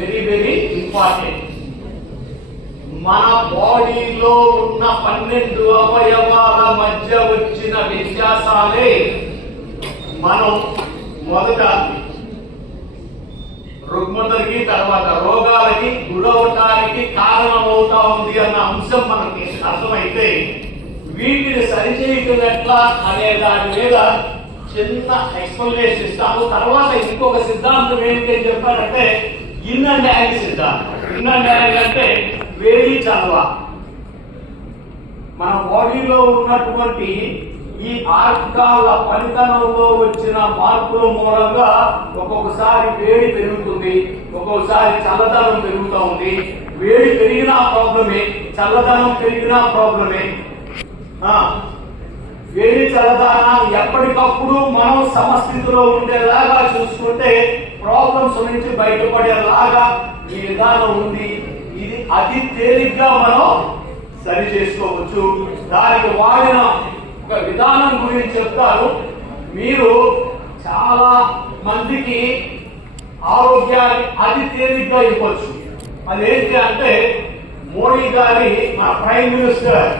Very very important. మన బాడీలో ఉన్న 12 అవయవాల మధ్య వచ్చిన వ్యత్యాసాలే మనం మొదట రుగ్మతలకి తర్వాత రోగాలకి గురవటానికి కారణమవుతా ఉంది అన్న అంశం మనకి అర్థమైతే వీటిని సరిచేయటం ఎట్లా అనే దాని మీద చిన్న ఎక్స్ప్లెనేషన్ ఇస్తాము. తర్వాత ఇంకొక సిద్ధాంతం ఏంటి అని చెప్పారంటే ఇన్ అండ్ యాంగ్ సిద్ధాంతం. ఇన్ అండ్ యాంగ్ అంటే వేడి చలవ. మన బాడీలో ఉన్నటువంటి ఈ ఆర్గాల ఫలితనంలో వచ్చిన మార్పుల మూలంగా ఒక్కొక్కసారి వేడి పెరుగుతుంది, ఒక్కొక్కసారి చల్లదనం పెరుగుతూ ఉంది. వేడి పెరిగినా ప్రాబ్లమే, చల్లదనం పెరిగినా ప్రాబ్లమే. వేడి చల్లదనం ఎప్పటికప్పుడు మనం సమస్థితిలో ఉండేలాగా చూసుకుంటే ప్రాబ్లమ్స్ నుంచి బయటపడేలాగా ఈ విధానం ఉంది. ఇది అతి తేలిగ్గా మనం సరి చేసుకోవచ్చు. దానికి వాడిన ఒక విధానం గురించి చెప్తారు. మీరు చాలా మందికి ఆరోగ్యాన్ని అతి తేలిగ్గా ఇవ్వచ్చు. అదేంటి అంటే మోడీ గారి మన ప్రైమ్ మినిస్టర్